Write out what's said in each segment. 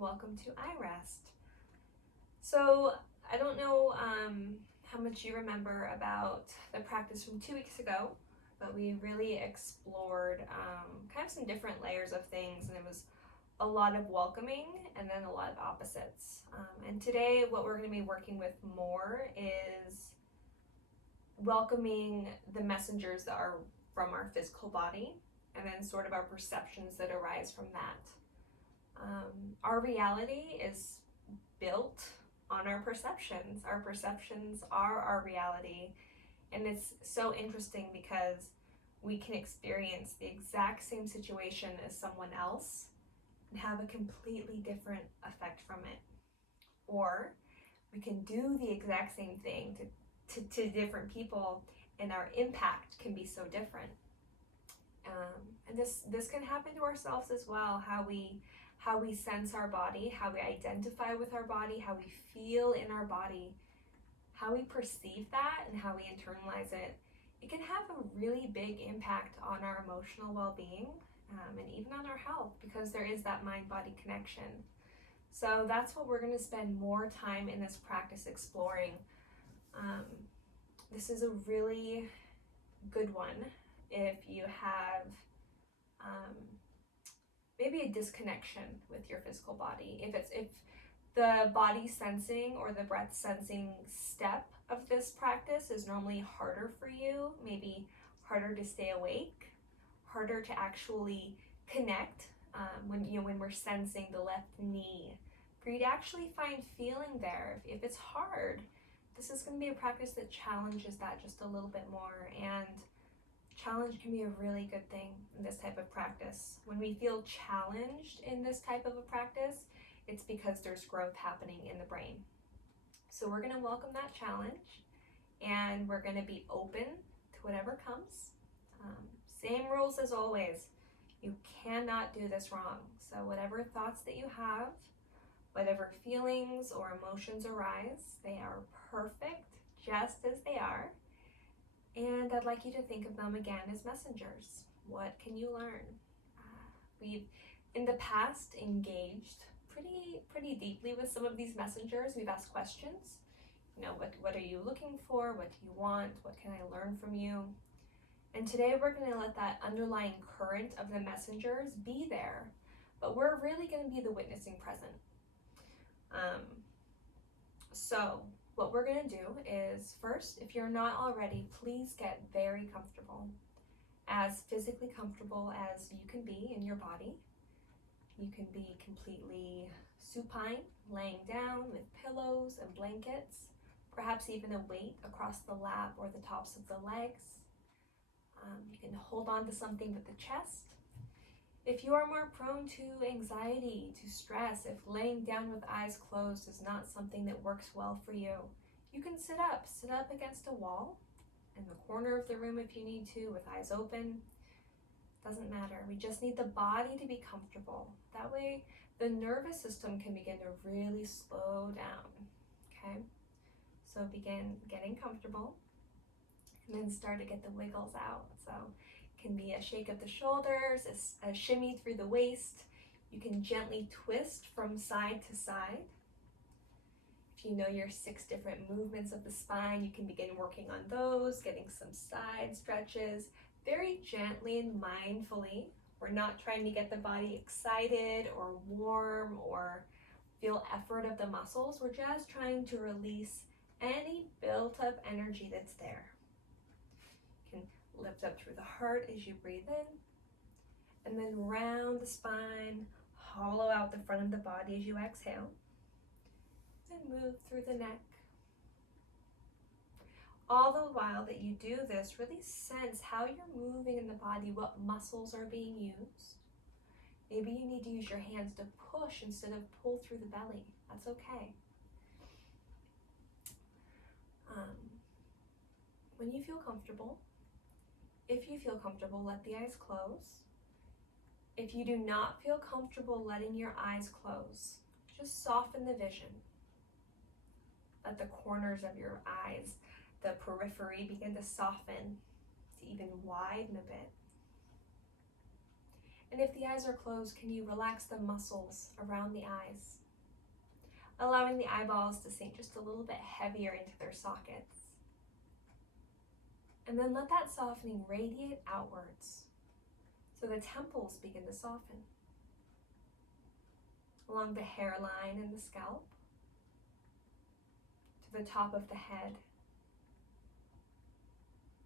Welcome to iRest. So I don't know how much you remember about the practice from 2 weeks ago, but we really explored kind of some different layers of things, and it was a lot of welcoming and then a lot of opposites. And today what we're going to be working with more is welcoming the messengers that are from our physical body and then sort of our perceptions that arise from that. Our reality is built on our perceptions. Our perceptions are our reality, and it's so interesting because we can experience the exact same situation as someone else and have a completely different effect from it. Or we can do the exact same thing to different people, and our impact can be so different. And this can happen to ourselves as well, how we sense our body, how we identify with our body, how we feel in our body, how we perceive that, and how we internalize it. It can have a really big impact on our emotional well-being and even on our health, because there is that mind-body connection. So that's what we're going to spend more time in this practice exploring. This is a really good one if you have maybe a disconnection with your physical body. If the body sensing or the breath sensing step of this practice is normally harder for you, maybe harder to stay awake, harder to actually connect when we're sensing the left knee, for you to actually find feeling there. If it's hard, this is going to be a practice that challenges that just a little bit more, and challenge can be a really good thing in this type of practice. When we feel challenged in this type of a practice, it's because there's growth happening in the brain. So we're going to welcome that challenge, and we're going to be open to whatever comes. Same rules as always. You cannot do this wrong. So whatever thoughts that you have, whatever feelings or emotions arise, they are perfect just as they are. And I'd like you to think of them again as messengers. What can you learn? We've, in the past, engaged pretty deeply with some of these messengers. We've asked questions. What are you looking for? What do you want? What can I learn from you? And today we're going to let that underlying current of the messengers be there, but we're really going to be the witnessing present. So what we're going to do is, first, if you're not already, please get very comfortable, as physically comfortable as you can be in your body. You can be completely supine, laying down with pillows and blankets, perhaps even a weight across the lap or the tops of the legs. You can hold on to something with the chest. If you are more prone to anxiety, to stress, if laying down with eyes closed is not something that works well for you, you can sit up against a wall in the corner of the room if you need to, with eyes open. Doesn't matter. We just need the body to be comfortable. That way the nervous system can begin to really slow down. Okay? So begin getting comfortable, and then start to get the wiggles out. So it can be a shake of the shoulders, a shimmy through the waist. You can gently twist from side to side. If you know your 6 different movements of the spine, you can begin working on those, getting some side stretches, very gently and mindfully. We're not trying to get the body excited or warm or feel effort of the muscles. We're just trying to release any built up energy that's there. You can lift up through the heart as you breathe in, and then round the spine, hollow out the front of the body as you exhale, and move through the neck. All the while that you do this, really sense how you're moving in the body, what muscles are being used. Maybe you need to use your hands to push instead of pull through the belly. That's okay. When you feel comfortable, if you feel comfortable, let the eyes close. If you do not feel comfortable letting your eyes close, just soften the vision. Let the corners of your eyes, the periphery, begin to soften, to even widen a bit. And if the eyes are closed, can you relax the muscles around the eyes, allowing the eyeballs to sink just a little bit heavier into their sockets. And then let that softening radiate outwards so the temples begin to soften, along the hairline and the scalp, to the top of the head,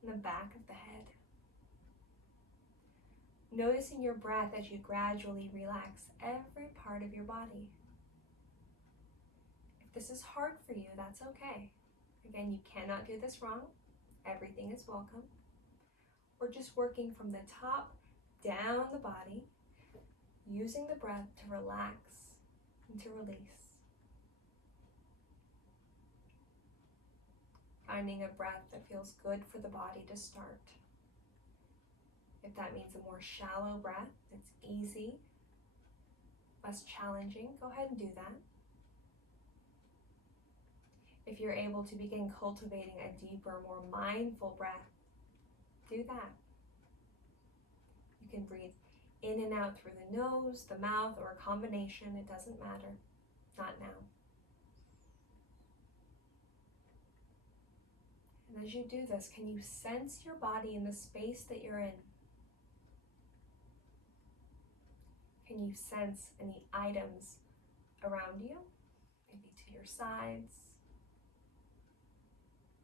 and the back of the head. Noticing your breath as you gradually relax every part of your body. If this is hard for you, that's okay. Again, you cannot do this wrong. Everything is welcome. We're just working from the top down the body, using the breath to relax and to release. Finding a breath that feels good for the body to start. If that means a more shallow breath, it's easy, less challenging, go ahead and do that. If you're able to begin cultivating a deeper, more mindful breath, do that. You can breathe in and out through the nose, the mouth, or a combination, it doesn't matter. Not now. And as you do this, can you sense your body in the space that you're in? Can you sense any items around you? Maybe to your sides,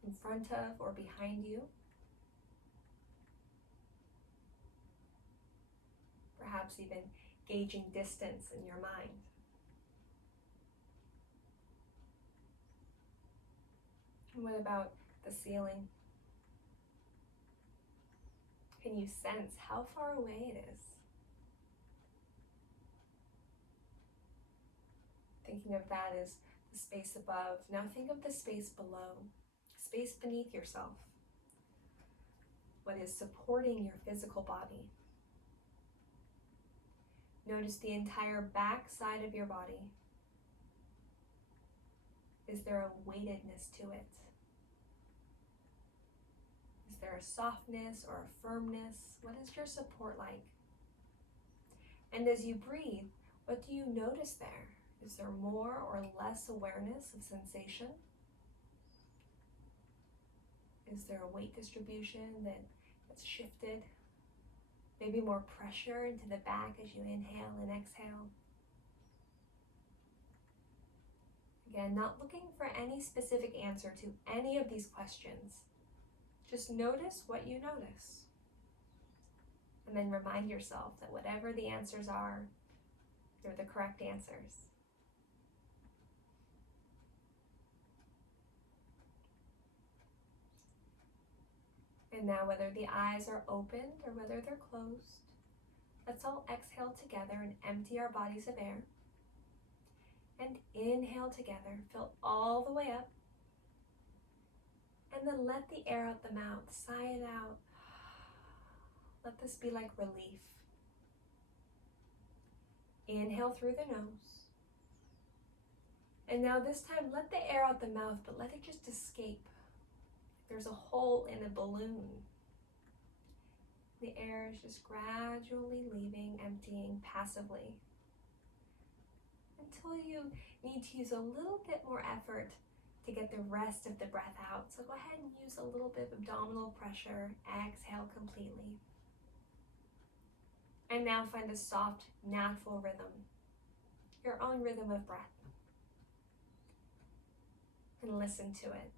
in front of or behind you? Perhaps even gauging distance in your mind. And what about the ceiling? Can you sense how far away it is? Thinking of that as the space above. Now think of the space below, space beneath yourself. What is supporting your physical body? Notice the entire back side of your body. Is there a weightedness to it? Is there a softness or a firmness? What is your support like? And as you breathe, what do you notice there? Is there more or less awareness of sensation? Is there a weight distribution that's shifted? Maybe more pressure into the back as you inhale and exhale. Again, not looking for any specific answer to any of these questions. Just notice what you notice. And then remind yourself that whatever the answers are, they're the correct answers. And now whether the eyes are opened or whether they're closed, let's all exhale together and empty our bodies of air. And inhale together, fill all the way up. And then let the air out the mouth, sigh it out. Let this be like relief. Inhale through the nose. And now this time, let the air out the mouth, but let it just escape. There's a hole in a balloon. The air is just gradually leaving, emptying passively, until you need to use a little bit more effort to get the rest of the breath out. So go ahead and use a little bit of abdominal pressure. Exhale completely. And now find a soft, natural rhythm, your own rhythm of breath, and listen to it.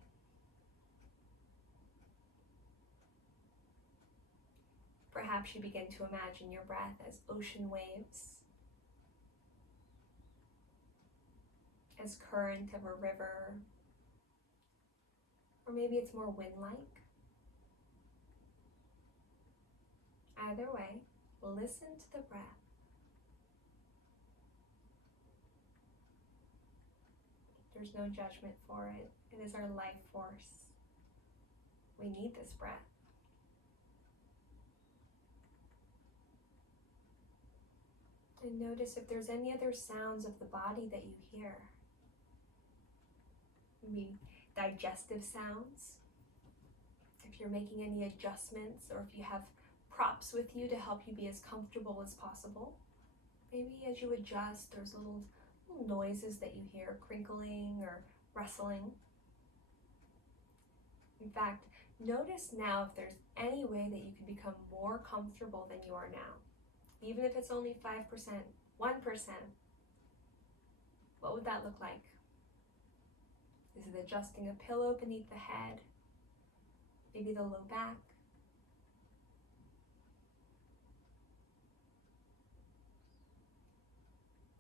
Perhaps you begin to imagine your breath as ocean waves, as current of a river, or maybe it's more wind-like. Either way, listen to the breath. There's no judgment for it. It is our life force. We need this breath. And notice if there's any other sounds of the body that you hear. Maybe digestive sounds. If you're making any adjustments or if you have props with you to help you be as comfortable as possible. Maybe as you adjust, there's little noises that you hear, crinkling or rustling. In fact, notice now if there's any way that you can become more comfortable than you are now. Even if it's only 5%, 1%, what would that look like? Is it adjusting a pillow beneath the head? Maybe the low back?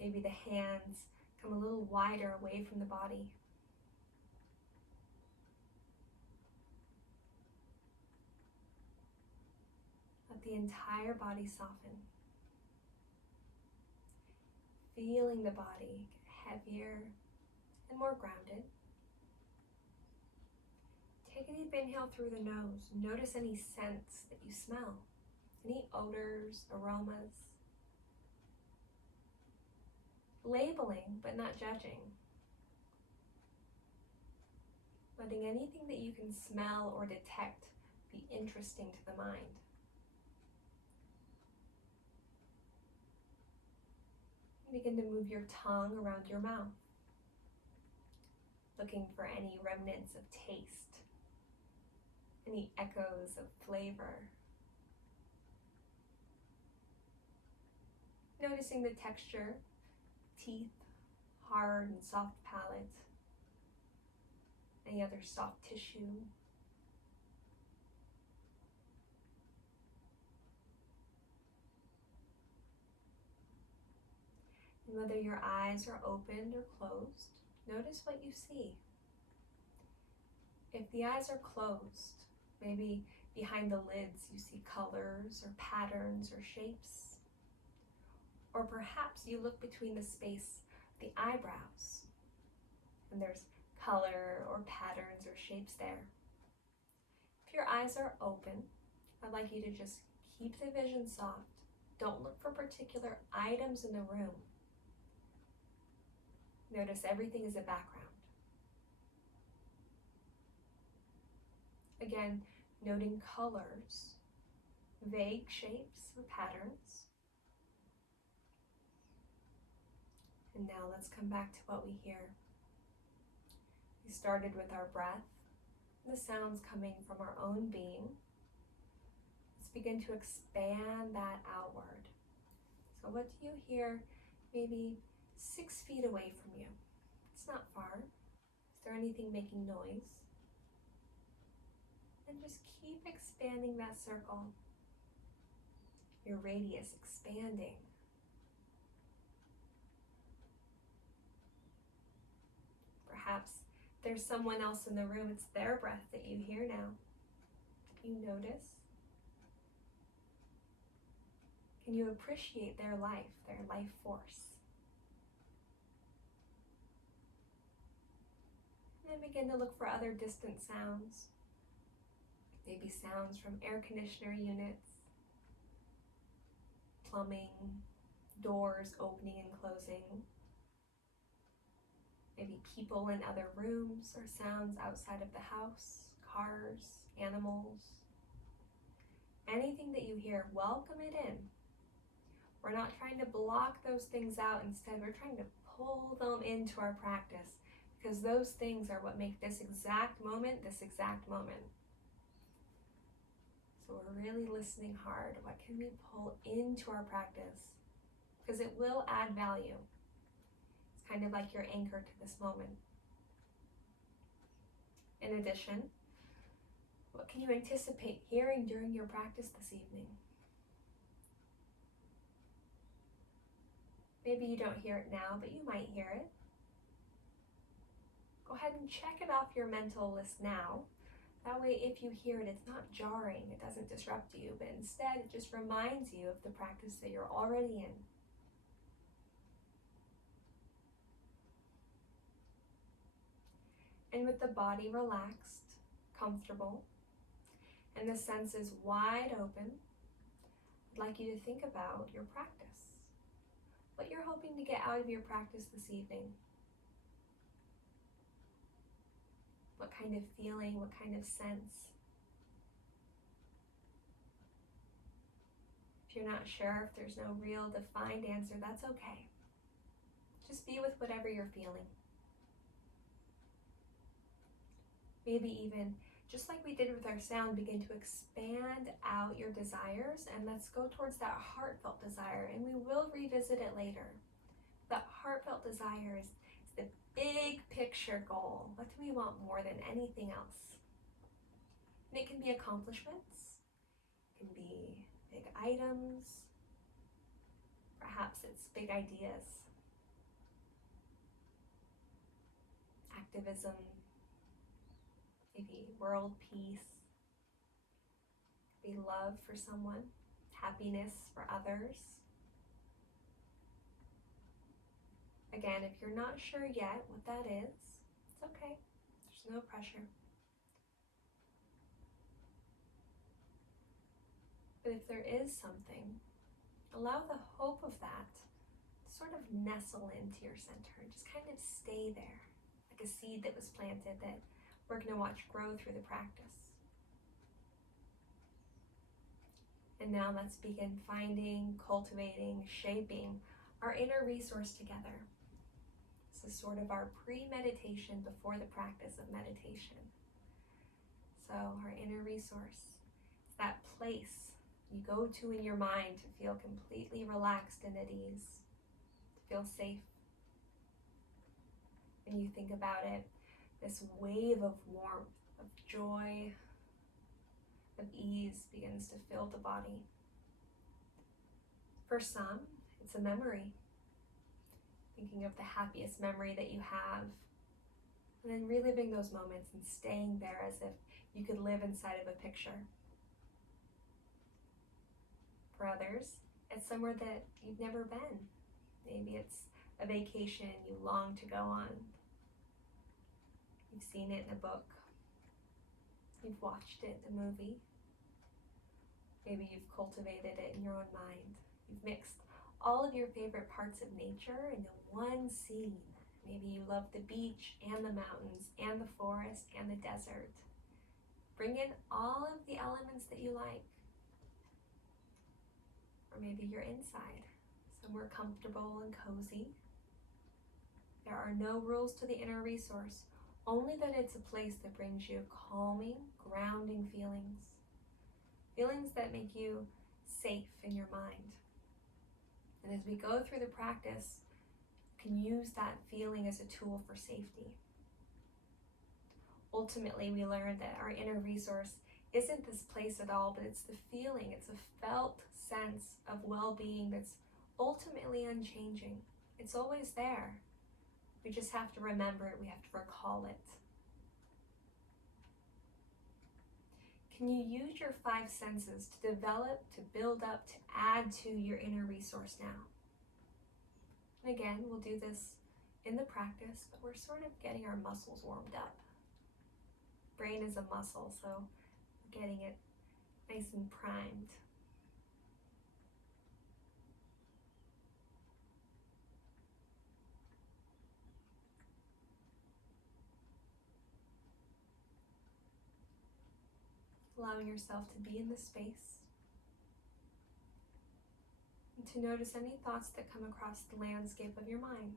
Maybe the hands come a little wider away from the body. Let the entire body soften. Feeling the body get heavier and more grounded. Take a deep inhale through the nose. Notice any scents that you smell, any odors, aromas. Labeling, but not judging. Letting anything that you can smell or detect be interesting to the mind. Begin to move your tongue around your mouth, looking for any remnants of taste, any echoes of flavor. Noticing the texture, teeth, hard and soft palate, any other soft tissue. And whether your eyes are opened or closed, notice what you see. If the eyes are closed, maybe behind the lids you see colors or patterns or shapes. Or perhaps you look between the space of the eyebrows and there's color or patterns or shapes there. If your eyes are open, I'd like you to just keep the vision soft. Don't look for particular items in the room. Notice everything is a background. Again, noting colors, vague shapes or patterns. And now let's come back to what we hear. We started with our breath, the sounds coming from our own being. Let's begin to expand that outward. So what do you hear maybe 6 feet away from you? It's not far. Is there anything making noise? And just keep expanding that circle. Your radius expanding. Perhaps there's someone else in the room. It's their breath that you hear now. You notice? Can you appreciate their life force? And then begin to look for other distant sounds. Maybe sounds from air conditioner units, plumbing, doors opening and closing. Maybe people in other rooms or sounds outside of the house, cars, animals. Anything that you hear, welcome it in. We're not trying to block those things out. Instead, we're trying to pull them into our practice because those things are what make this exact moment. So we're really listening hard. What can we pull into our practice? Because it will add value. Kind of like your anchor to this moment. In addition, what can you anticipate hearing during your practice this evening? Maybe you don't hear it now, but you might hear it. Go ahead and check it off your mental list now. That way, if you hear it, it's not jarring, it doesn't disrupt you, but instead it just reminds you of the practice that you're already in. And with the body relaxed, comfortable, and the senses wide open, I'd like you to think about your practice. What you're hoping to get out of your practice this evening. What kind of feeling, what kind of sense? If you're not sure, if there's no real defined answer, that's okay. Just be with whatever you're feeling. Maybe even, just like we did with our sound, begin to expand out your desires, and let's go towards that heartfelt desire, and we will revisit it later. That heartfelt desire is the big picture goal. What do we want more than anything else? And it can be accomplishments, it can be big items, perhaps it's big ideas, activism, maybe world peace, maybe love for someone, happiness for others. Again, if you're not sure yet what that is, it's okay. There's no pressure. But if there is something, allow the hope of that to sort of nestle into your center. Just kind of stay there, like a seed that was planted that we're going to watch grow through the practice. And now let's begin finding, cultivating, shaping our inner resource together. This is sort of our pre-meditation before the practice of meditation. So our inner resource is that place you go to in your mind to feel completely relaxed and at ease, to feel safe. When you think about it, this wave of warmth, of joy, of ease begins to fill the body. For some, it's a memory. Thinking of the happiest memory that you have, and then reliving those moments and staying there as if you could live inside of a picture. For others, it's somewhere that you've never been. Maybe it's a vacation you long to go on. You've seen it in a book. You've watched it in a movie. Maybe you've cultivated it in your own mind. You've mixed all of your favorite parts of nature into one scene. Maybe you love the beach and the mountains and the forest and the desert. Bring in all of the elements that you like. Or maybe you're inside, somewhere comfortable and cozy. There are no rules to the inner resource, only that it's a place that brings you calming, grounding feelings. Feelings that make you safe in your mind. And as we go through the practice, you can use that feeling as a tool for safety. Ultimately, we learn that our inner resource isn't this place at all, but it's the feeling, it's a felt sense of well-being that's ultimately unchanging. It's always there. We just have to remember it, we have to recall it. Can you use your 5 senses to develop, to build up, to add to your inner resource now? And again, we'll do this in the practice, but we're sort of getting our muscles warmed up. Brain is a muscle, so we're getting it nice and primed. Allowing yourself to be in this space and to notice any thoughts that come across the landscape of your mind.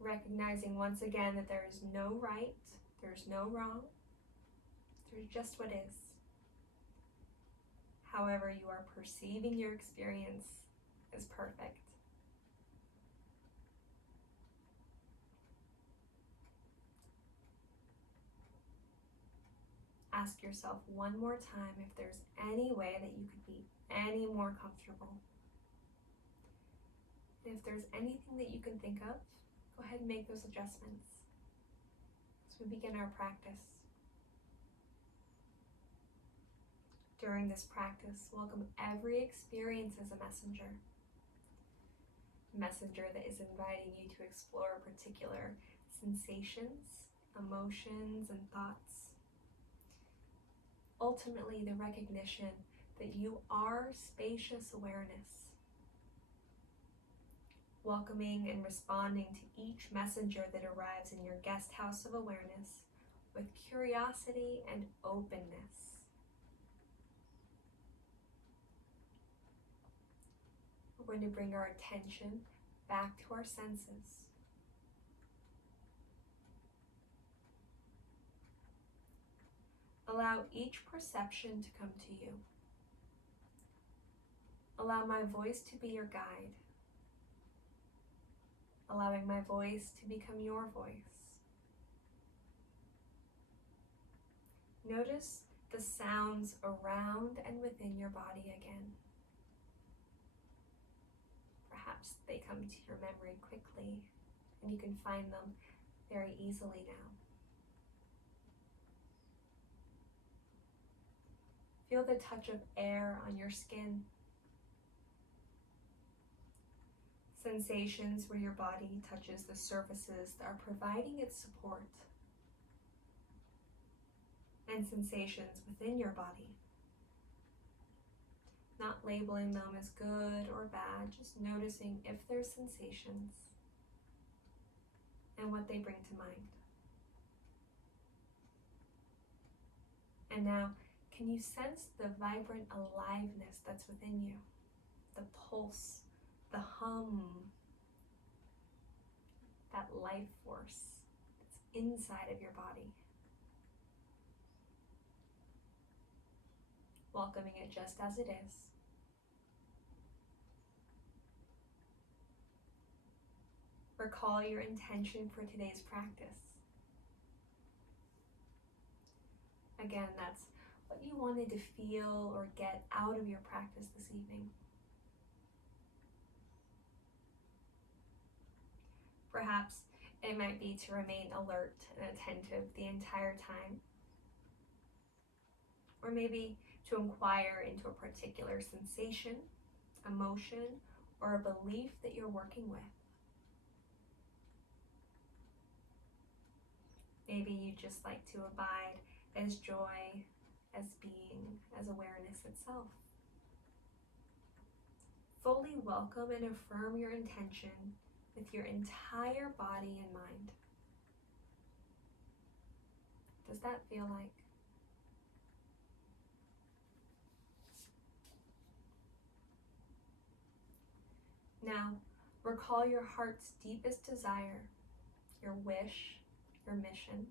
Recognizing once again that there is no right, there's no wrong, there's just what is. However you are perceiving your experience is perfect. Ask yourself one more time if there's any way that you could be any more comfortable. And if there's anything that you can think of, go ahead and make those adjustments as we begin our practice. During this practice, welcome every experience as a messenger. A messenger that is inviting you to explore particular sensations, emotions, and thoughts. Ultimately, the recognition that you are spacious awareness. Welcoming and responding to each messenger that arrives in your guest house of awareness with curiosity and openness. we're going to bring our attention back to our senses. Allow each perception to come to you. Allow my voice to be your guide, allowing my voice to become your voice. Notice the sounds around and within your body again. Perhaps they come to your memory quickly and you can find them very easily now. Feel the touch of air on your skin. Sensations where your body touches the surfaces that are providing its support. And sensations within your body. Not labeling them as good or bad, just noticing if there's sensations and what they bring to mind. And now, can you sense the vibrant aliveness that's within you? The pulse, the hum, that life force that's inside of your body. Welcoming it just as it is. Recall your intention for today's practice. Again, that's what you wanted to feel or get out of your practice this evening. Perhaps it might be to remain alert and attentive the entire time. Or maybe to inquire into a particular sensation, emotion, or a belief that you're working with. Maybe you just like to abide as joy, as being, as awareness itself. Fully welcome and affirm your intention with your entire body and mind. Does that feel like? Now, recall your heart's deepest desire, your wish, your mission.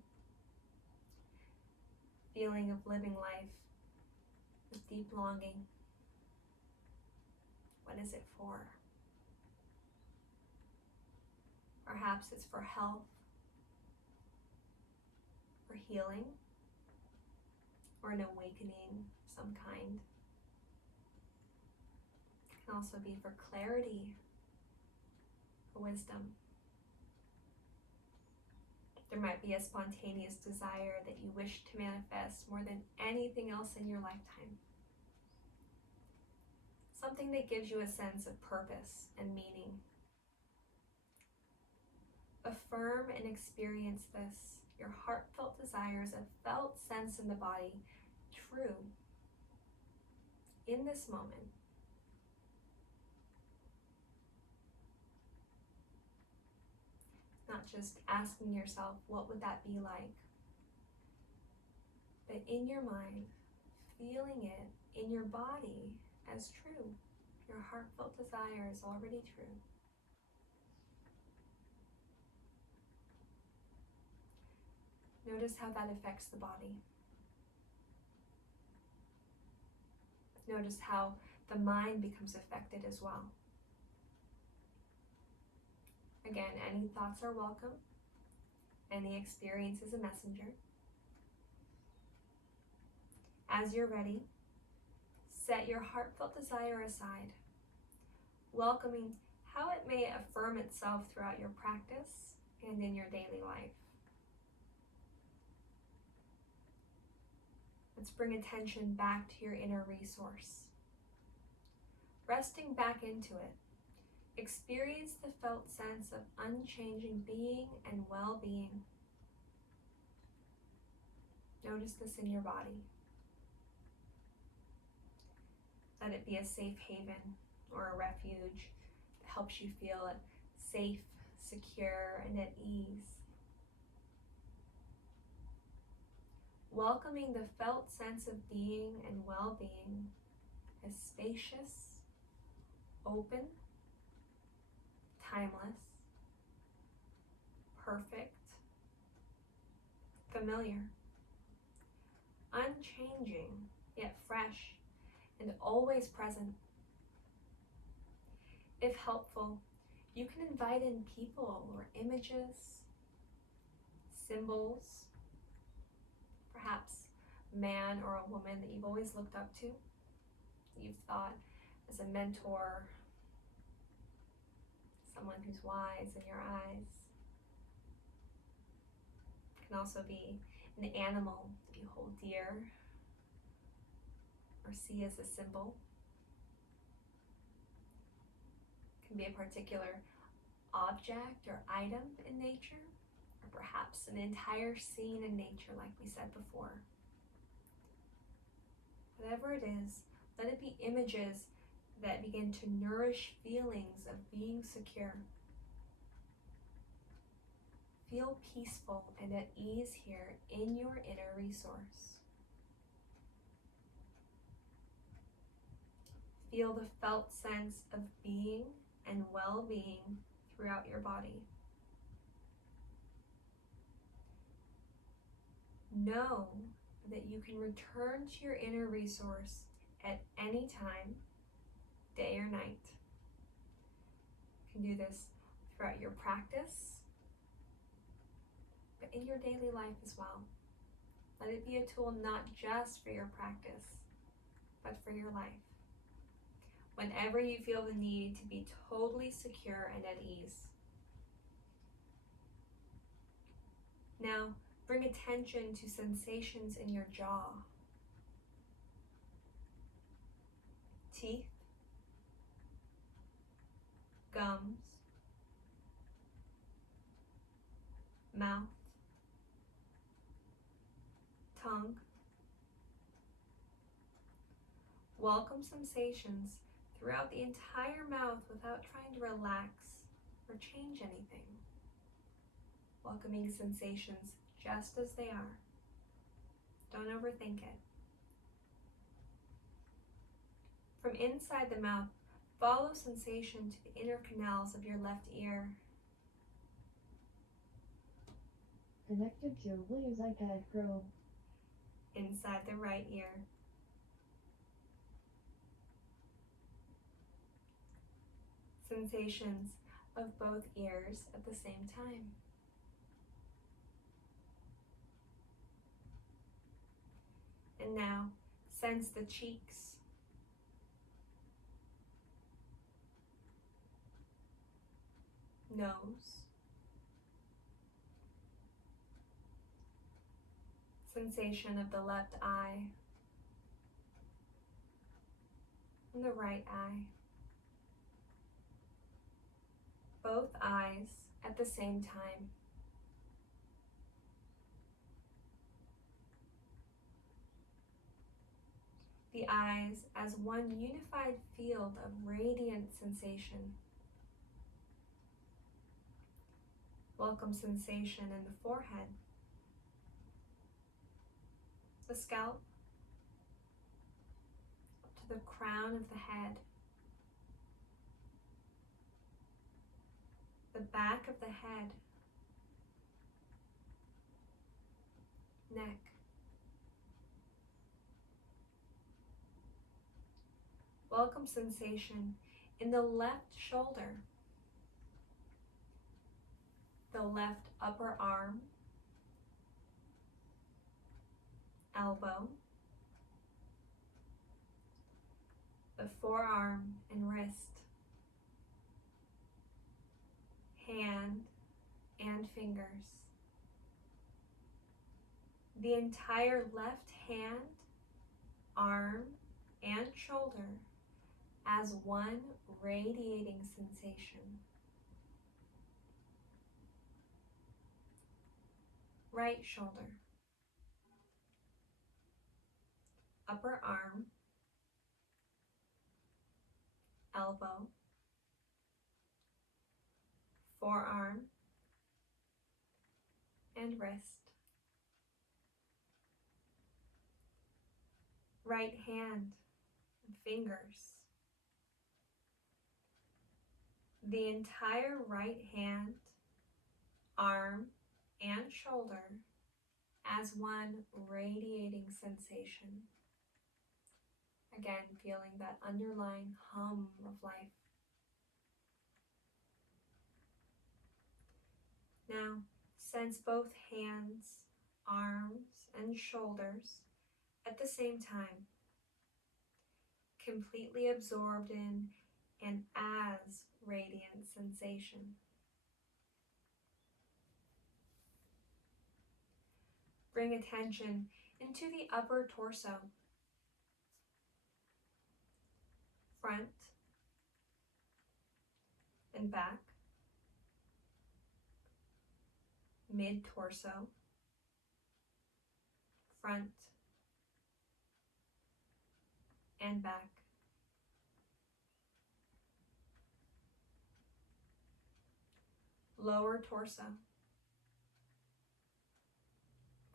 Feeling of living life with deep longing. What is it for? Perhaps it's for health, for healing, or an awakening of some kind. It can also be for clarity, for wisdom. There might be a spontaneous desire that you wish to manifest more than anything else in your lifetime. Something that gives you a sense of purpose and meaning. Affirm and experience this, your heartfelt desires, a felt sense in the body, true, in this moment. Not just asking yourself, what would that be like? But in your mind, feeling it in your body as true. Your heartfelt desire is already true. Notice how that affects the body. Notice how the mind becomes affected as well. Again, any thoughts are welcome. Any experience is a messenger. As you're ready, set your heartfelt desire aside, welcoming how it may affirm itself throughout your practice and in your daily life. Let's bring attention back to your inner resource. Resting back into it, experience the felt sense of unchanging being and well-being. Notice this in your body. Let it be a safe haven or a refuge that helps you feel safe, secure, and at ease. Welcoming the felt sense of being and well-being as spacious, open, timeless, perfect, familiar, unchanging, yet fresh, and always present. If helpful, you can invite in people or images, symbols, perhaps a man or a woman that you've always looked up to, that you've thought as a mentor, someone who's wise in your eyes. It can also be an animal that you hold dear or see as a symbol. It can be a particular object or item in nature, or perhaps an entire scene in nature, like we said before. Whatever it is, let it be images that begin to nourish feelings of being secure. Feel peaceful and at ease here in your inner resource. Feel the felt sense of being and well-being throughout your body. Know that you can return to your inner resource at any time, day or night. You can do this throughout your practice, but in your daily life as well. Let it be a tool not just for your practice, but for your life. Whenever you feel the need to be totally secure and at ease. Now, bring attention to sensations in your jaw, teeth, gums, mouth, tongue. Welcome sensations throughout the entire mouth without trying to relax or change anything. Welcoming sensations just as they are. Don't overthink it. From inside the mouth, follow sensation to the inner canals of your left ear. Connected to Blue's iPad Pro. Inside the right ear. Sensations of both ears at the same time. And now, sense the cheeks, nose, sensation of the left eye, and the right eye. Both eyes at the same time. The eyes as one unified field of radiant sensation. Welcome sensation in the forehead, the scalp, up to the crown of the head, the back of the head, neck. Welcome sensation in the left shoulder, the left upper arm, elbow, the forearm and wrist, hand and fingers, the entire left hand, arm, and shoulder as one radiating sensation. Right shoulder, upper arm, elbow, forearm, and wrist. Right hand and fingers, The entire right hand, arm, and shoulder as one radiating sensation. Again, feeling that underlying hum of life. Now, sense both hands, arms, and shoulders at the same time, completely absorbed in and as radiant sensation. Bring attention into the upper torso, front and back, mid-torso, front and back. Lower torso,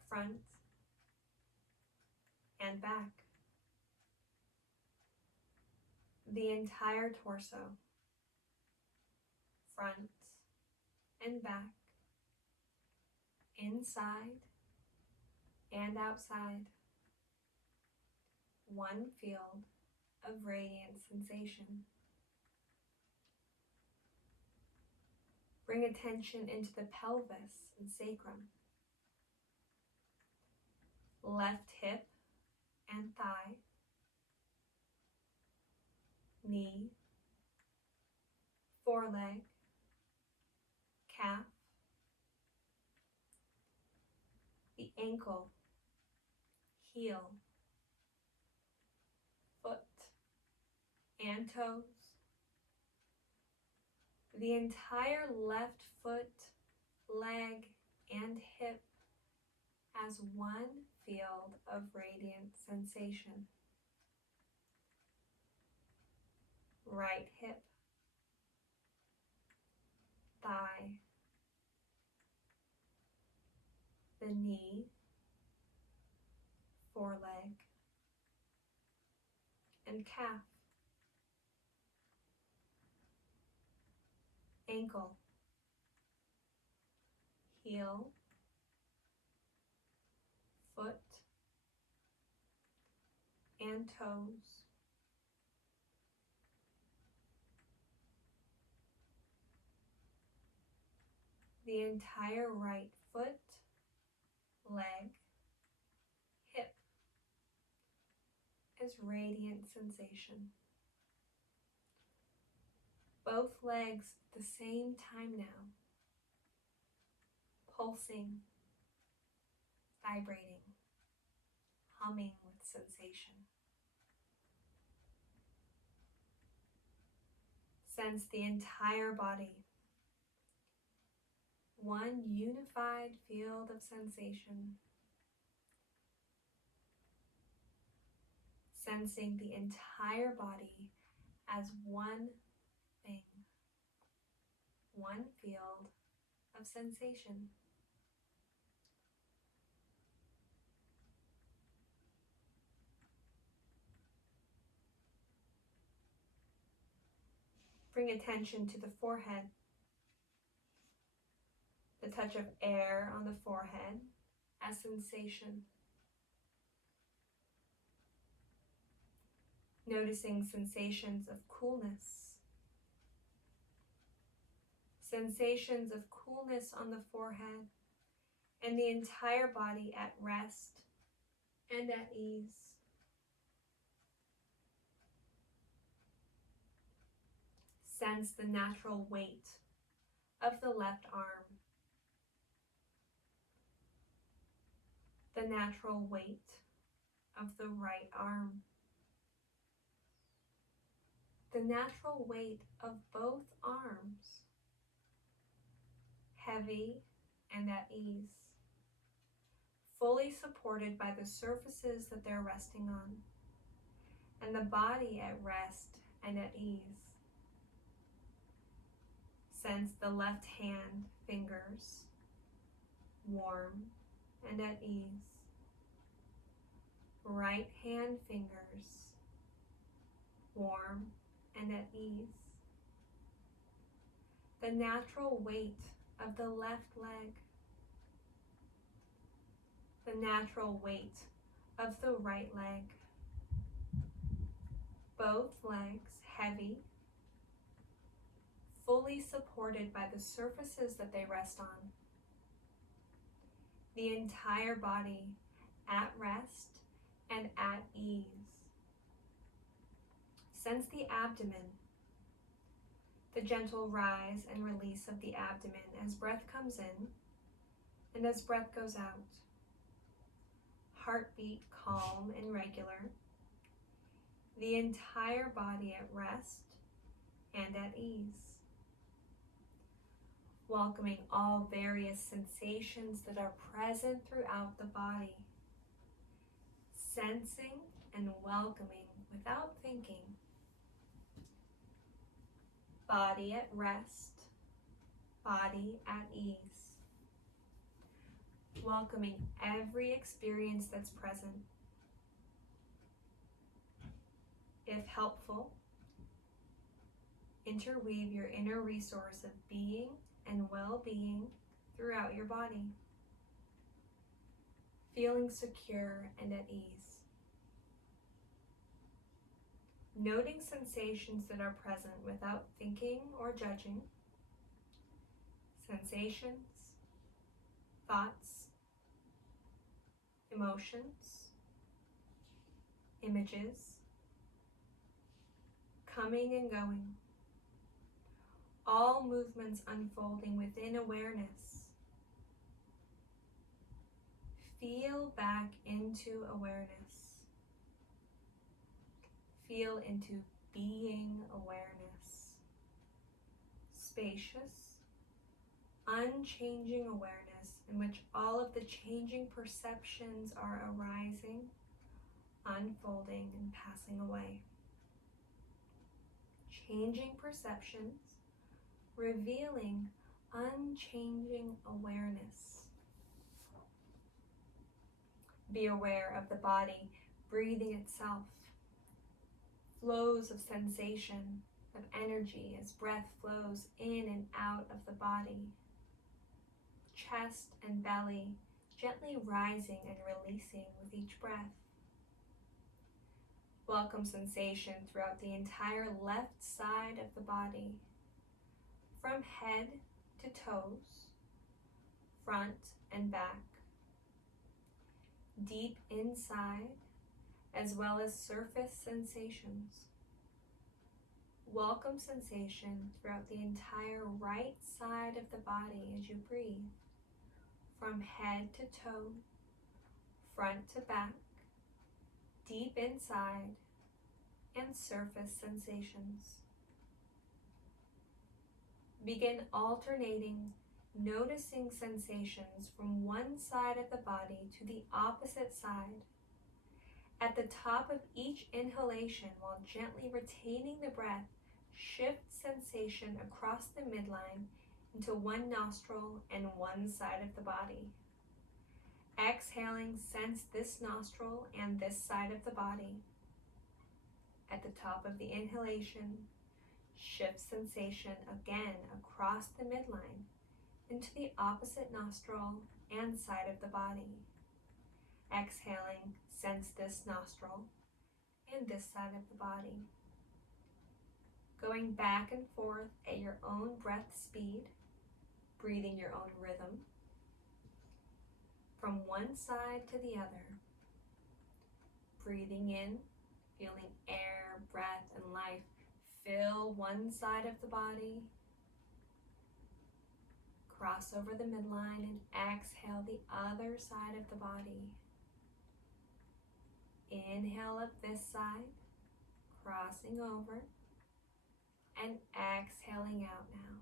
front and back. The entire torso, front and back, inside and outside. One field of radiant sensation. Bring attention into the pelvis and sacrum, left hip and thigh, knee, foreleg, calf, the ankle, heel, foot, and toes, the entire left foot, leg, and hip as one field of radiant sensation. Right hip, thigh, the knee, foreleg, and calf, ankle, heel, foot, and toes. The entire right foot, leg, hip is radiant sensation. Both legs at the same time now, pulsing, vibrating, humming with sensation. Sense the entire body, one unified field of sensation. Sensing the entire body as one thing, one field of sensation. Bring attention to the forehead, the touch of air on the forehead as sensation. Noticing sensations of coolness. Sensations of coolness on the forehead and the entire body at rest and at ease. Sense the natural weight of the left arm, the natural weight of the right arm, the natural weight of both arms, heavy and at ease, fully supported by the surfaces that they're resting on, and the body at rest and at ease. Sense the left hand fingers, warm and at ease. Right hand fingers, warm and at ease. the natural weight of the left leg, the natural weight of the right leg. Both legs heavy, fully supported by the surfaces that they rest on. The entire body at rest and at ease. Sense the abdomen, the gentle rise and release of the abdomen as breath comes in and as breath goes out. Heartbeat calm and regular. The entire body at rest and at ease. Welcoming all various sensations that are present throughout the body. Sensing and welcoming without thinking. Body at rest, body at ease. Welcoming every experience that's present. If helpful, interweave your inner resource of being and well-being throughout your body. Feeling secure and at ease. Noting sensations that are present without thinking or judging. Sensations, thoughts, emotions, images, coming and going. All movements unfolding within awareness. Feel back into awareness. Feel into being awareness. Spacious, unchanging awareness in which all of the changing perceptions are arising, unfolding, and passing away. Changing perceptions, revealing unchanging awareness. Be aware of the body breathing itself. Flows of sensation, of energy as breath flows in and out of the body. Chest and belly gently rising and releasing with each breath. Welcome sensation throughout the entire left side of the body, from head to toes, front and back, deep inside, as well as surface sensations. Welcome sensation throughout the entire right side of the body as you breathe, from head to toe, front to back, deep inside, and surface sensations. Begin alternating, noticing sensations from one side of the body to the opposite side. At the top of each inhalation, while gently retaining the breath, shift sensation across the midline into one nostril and one side of the body. Exhaling, sense this nostril and this side of the body. At the top of the inhalation, shift sensation again across the midline into the opposite nostril and side of the body. Exhaling, sense this nostril and this side of the body. Going back and forth at your own breath speed, breathing your own rhythm, from one side to the other. Breathing in, feeling air, breath, and life fill one side of the body. Cross over the midline and exhale the other side of the body. Inhale up this side, crossing over, and exhaling out now.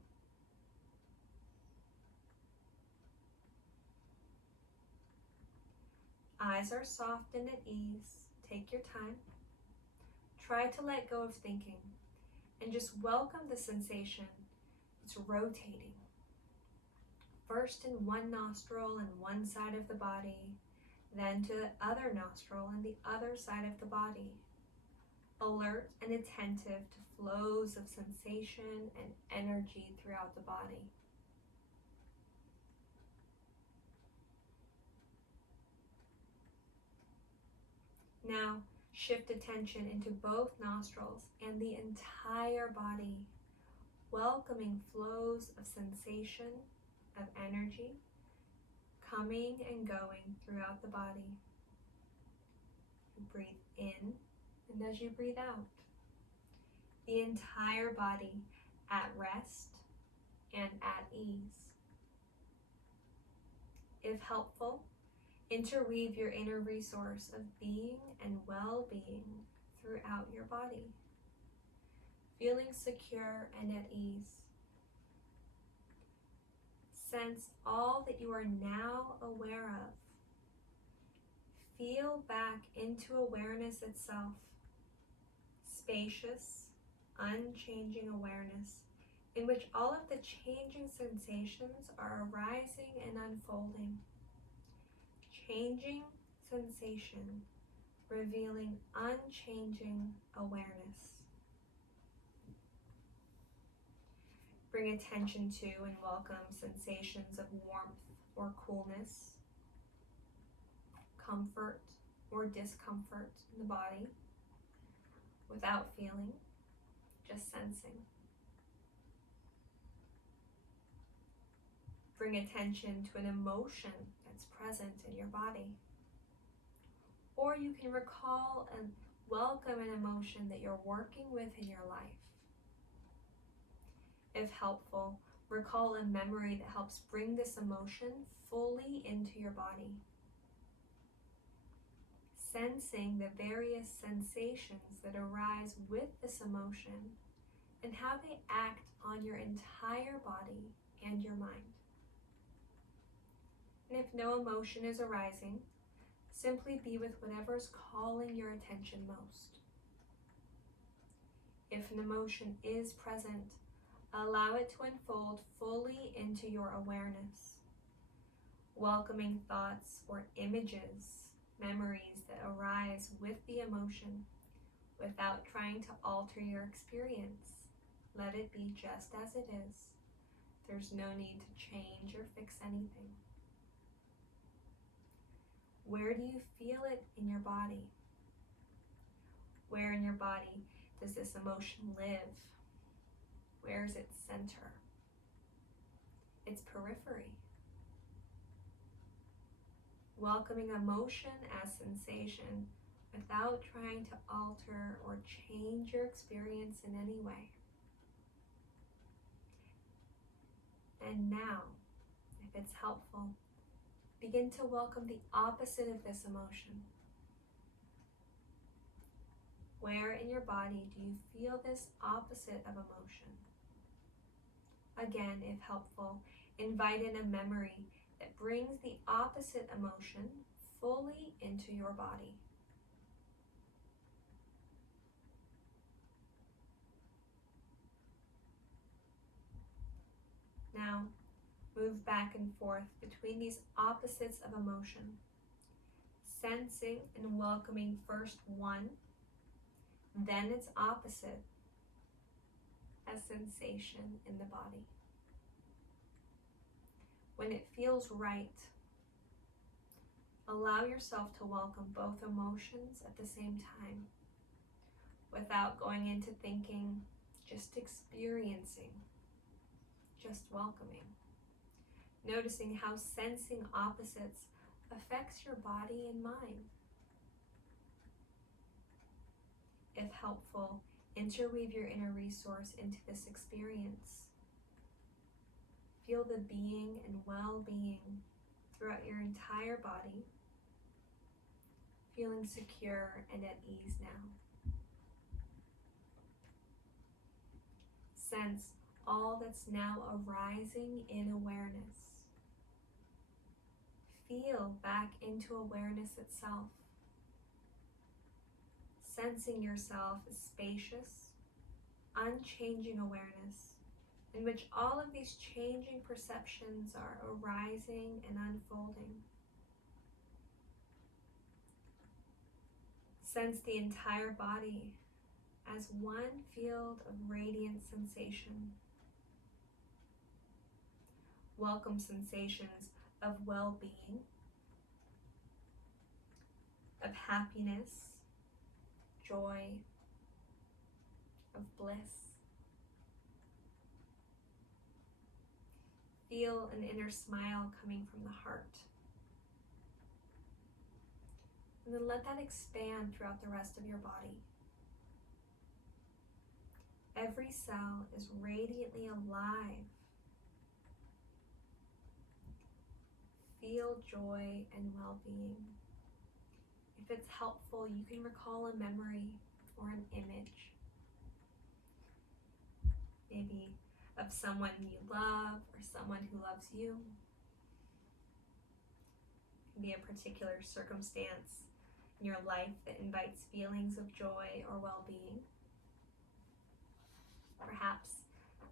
Eyes are soft and at ease. Take your time. Try to let go of thinking and just welcome the sensation. It's rotating. First in one nostril and one side of the body, then to the other nostril and the other side of the body. alert and attentive to flows of sensation and energy throughout the body. Now, shift attention into both nostrils and the entire body, welcoming flows of sensation, of energy, coming and going throughout the body. You breathe in, and as you breathe out, the entire body at rest and at ease. If helpful, interweave your inner resource of being and well-being throughout your body, feeling secure and at ease. Sense all that you are now aware of. Feel back into awareness itself, spacious, unchanging awareness, in which all of the changing sensations are arising and unfolding. Changing sensation, revealing unchanging awareness. Bring attention to and welcome sensations of warmth or coolness, comfort or discomfort in the body, without feeling, just sensing. Bring attention to an emotion that's present in your body. Or you can recall and welcome an emotion that you're working with in your life. If helpful, recall a memory that helps bring this emotion fully into your body. Sensing the various sensations that arise with this emotion and how they act on your entire body and your mind. And if no emotion is arising, simply be with whatever is calling your attention most. If an emotion is present, allow it to unfold fully into your awareness, welcoming thoughts or images, memories that arise with the emotion without trying to alter your experience. Let it be just as it is. There's no need to change or fix anything. Where do you feel it in your body? Where in your body does this emotion live? Where is its center? Its periphery? Welcoming emotion as sensation without trying to alter or change your experience in any way. And now, if it's helpful, begin to welcome the opposite of this emotion. Where in your body do you feel this opposite of emotion? Again, if helpful, invite in a memory that brings the opposite emotion fully into your body. Now, move back and forth between these opposites of emotion, sensing and welcoming first one, then its opposite as sensation in the body. When it feels right, allow yourself to welcome both emotions at the same time, without going into thinking, just experiencing, just welcoming. Noticing how sensing opposites affects your body and mind. If helpful, interweave your inner resource into this experience. Feel the being and well-being throughout your entire body, feeling secure and at ease now. Sense all that's now arising in awareness. Feel back into awareness itself, sensing yourself as spacious, unchanging awareness, in which all of these changing perceptions are arising and unfolding. Sense the entire body as one field of radiant sensation. Welcome sensations of well-being, of happiness, joy, of bliss. Feel an inner smile coming from the heart. And then let that expand throughout the rest of your body. Every cell is radiantly alive. Feel joy and well-being. If it's helpful, you can recall a memory or an image. Maybe of someone you love or someone who loves you. It can be a particular circumstance in your life that invites feelings of joy or well-being. Perhaps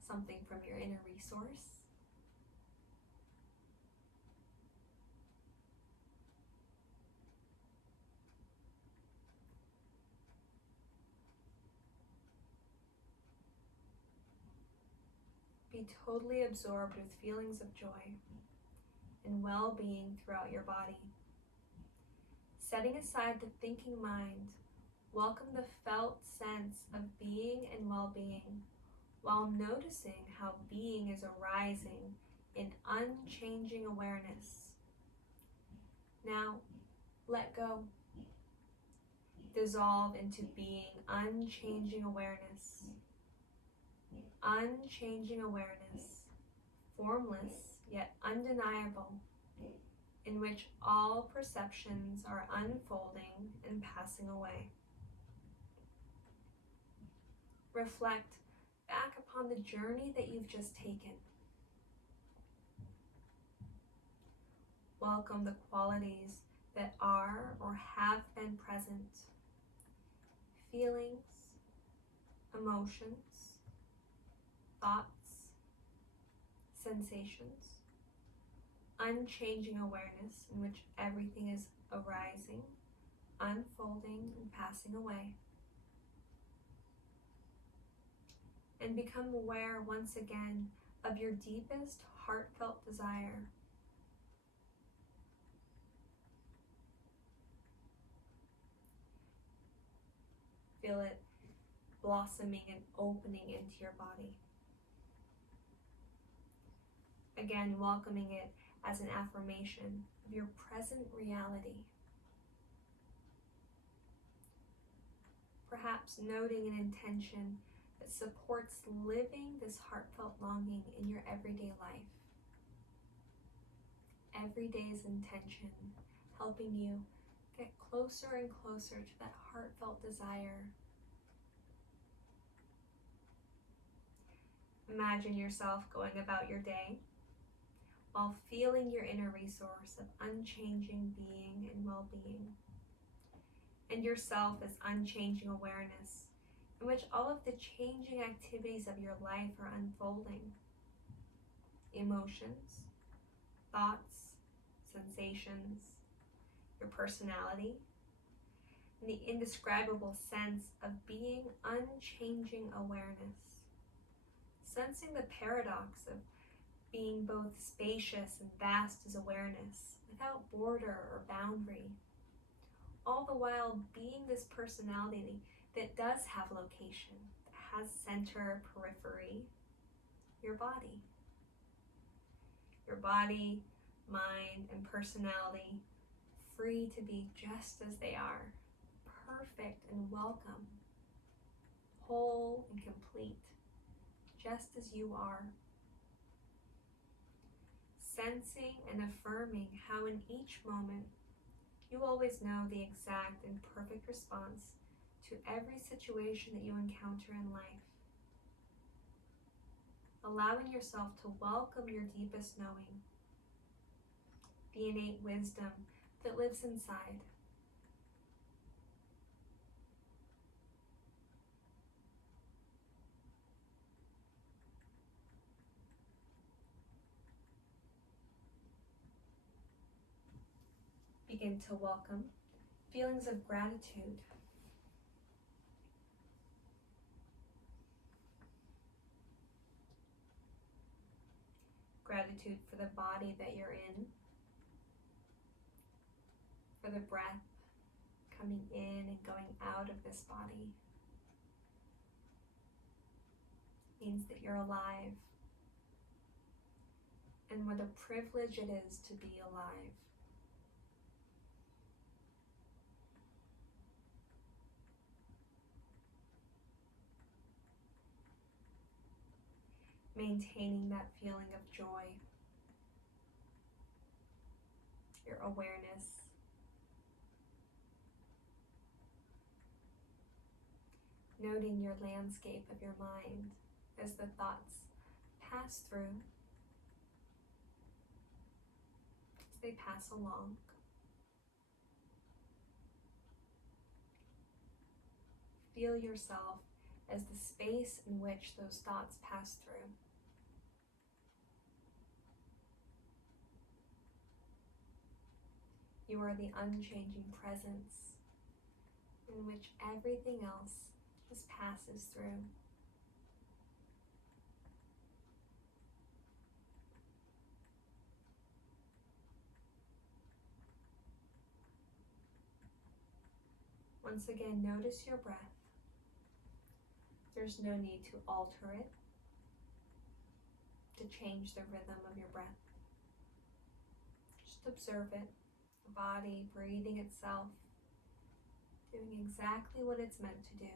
something from your inner resource. Be totally absorbed with feelings of joy and well-being throughout your body. Setting aside the thinking mind, welcome the felt sense of being and well-being, while noticing how being is arising in unchanging awareness. Now, let go. Dissolve into being unchanging awareness. Unchanging awareness, formless yet undeniable, in which all perceptions are unfolding and passing away. Reflect back upon the journey that you've just taken. Welcome the qualities that are or have been present. Feelings, emotions, thoughts, sensations, unchanging awareness in which everything is arising, unfolding, and passing away. And become aware once again of your deepest heartfelt desire. Feel it blossoming and opening into your body. Again, welcoming it as an affirmation of your present reality. Perhaps noting an intention that supports living this heartfelt longing in your everyday life. Every day's intention helping you get closer and closer to that heartfelt desire. Imagine yourself going about your day while feeling your inner resource of unchanging being and well-being, and yourself as unchanging awareness, in which all of the changing activities of your life are unfolding. Emotions, thoughts, sensations, your personality, and the indescribable sense of being unchanging awareness. Sensing the paradox of being both spacious and vast as awareness, without border or boundary, all the while being this personality that does have location, that has center, periphery, your body. Your body, mind, and personality free to be just as they are, perfect and welcome, whole and complete, just as you are. Sensing and affirming how in each moment you always know the exact and perfect response to every situation that you encounter in life. Allowing yourself to welcome your deepest knowing, the innate wisdom that lives inside. Begin to welcome feelings of gratitude. gratitude for the body that you're in, for the breath coming in and going out of this body. It means that you're alive, and what a privilege it is to be alive. Maintaining that feeling of joy, your awareness. Noting your landscape of your mind as the thoughts pass through, as they pass along. Feel yourself as the space in which those thoughts pass through. You are the unchanging presence in which everything else just passes through. Once again, notice your breath. There's no need to alter it, to change the rhythm of your breath. Just observe it, the body breathing itself, doing exactly what it's meant to do.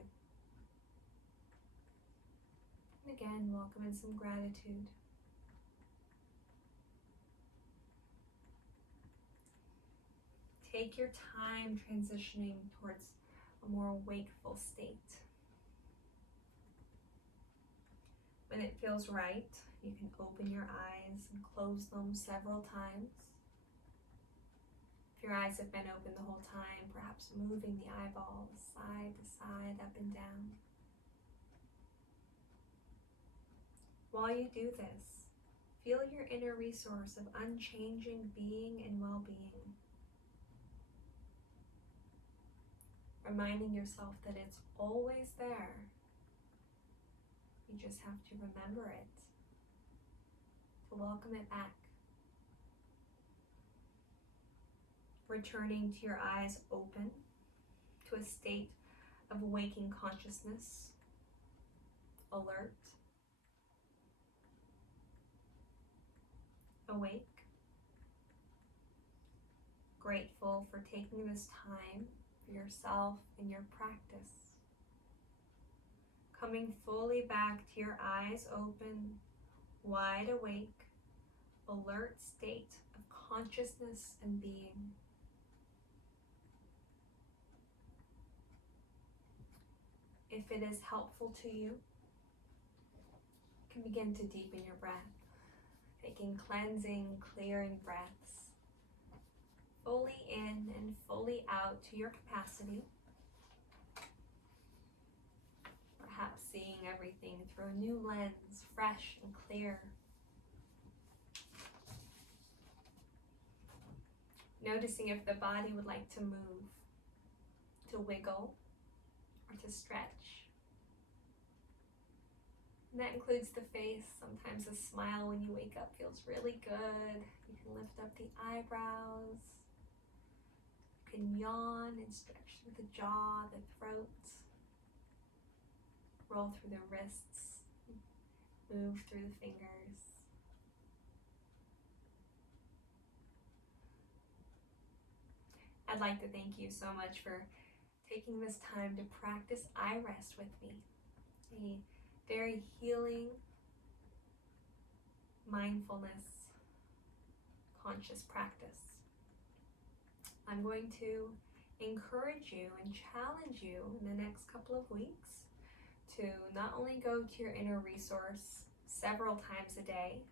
And again, welcome in some gratitude. Take your time transitioning towards a more wakeful state. When it feels right, you can open your eyes and close them several times. If your eyes have been open the whole time, perhaps moving the eyeballs side to side, up and down. While you do this, feel your inner resource of unchanging being and well-being. Reminding yourself that it's always there. You just have to remember it, to welcome it back. Returning to your eyes open, to a state of waking consciousness, alert, awake, grateful for taking this time for yourself and your practice. Coming fully back to your eyes open, wide awake, alert state of consciousness and being. If it is helpful to you, you can begin to deepen your breath, taking cleansing, clearing breaths, fully in and fully out to your capacity. Perhaps seeing everything through a new lens, fresh and clear. Noticing if the body would like to move, to wiggle, or to stretch. And that includes the face. Sometimes a smile when you wake up feels really good. You can lift up the eyebrows. You can yawn and stretch through the jaw, the throat. Roll through the wrists, move through the fingers. I'd like to thank you so much for taking this time to practice iRest with me, a very healing, mindfulness, conscious practice. I'm going to encourage you and challenge you in the next couple of weeks to not only go to your inner resource several times a day.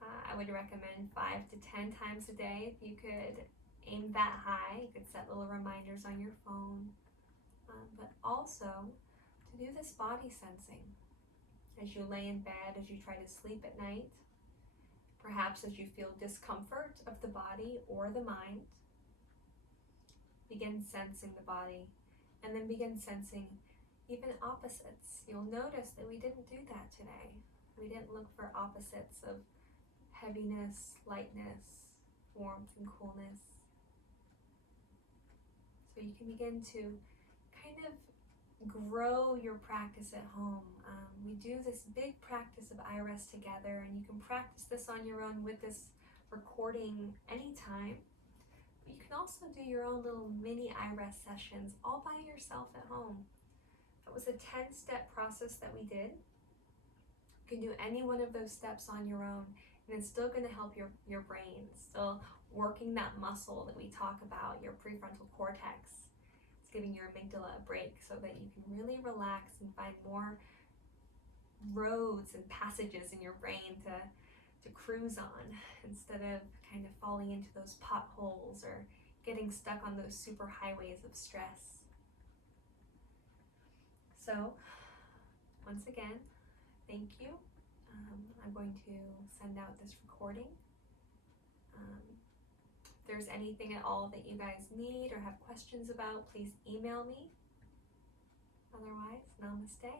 I would recommend 5 to 10 times a day if you could aim that high. You could set little reminders on your phone, but also to do this body sensing as you lay in bed, as you try to sleep at night, perhaps as you feel discomfort of the body or the mind. Begin sensing the body, and then begin sensing even opposites. You'll notice that we didn't do that today. We didn't look for opposites of heaviness, lightness, warmth, and coolness. So you can begin to kind of grow your practice at home. We do this big practice of iRest together, and you can practice this on your own with this recording anytime. But you can also do your own little mini iRest sessions all by yourself at home. That was a 10-step process that we did. You can do any one of those steps on your own, and it's still going to help your brain, still working that muscle that we talk about, your prefrontal cortex. It's giving your amygdala a break so that you can really relax and find more roads and passages in your brain to cruise on, instead of kind of falling into those potholes or getting stuck on those super highways of stress. So, once again, thank you. I'm going to send out this recording. If there's anything at all that you guys need or have questions about, please email me. Otherwise, namaste.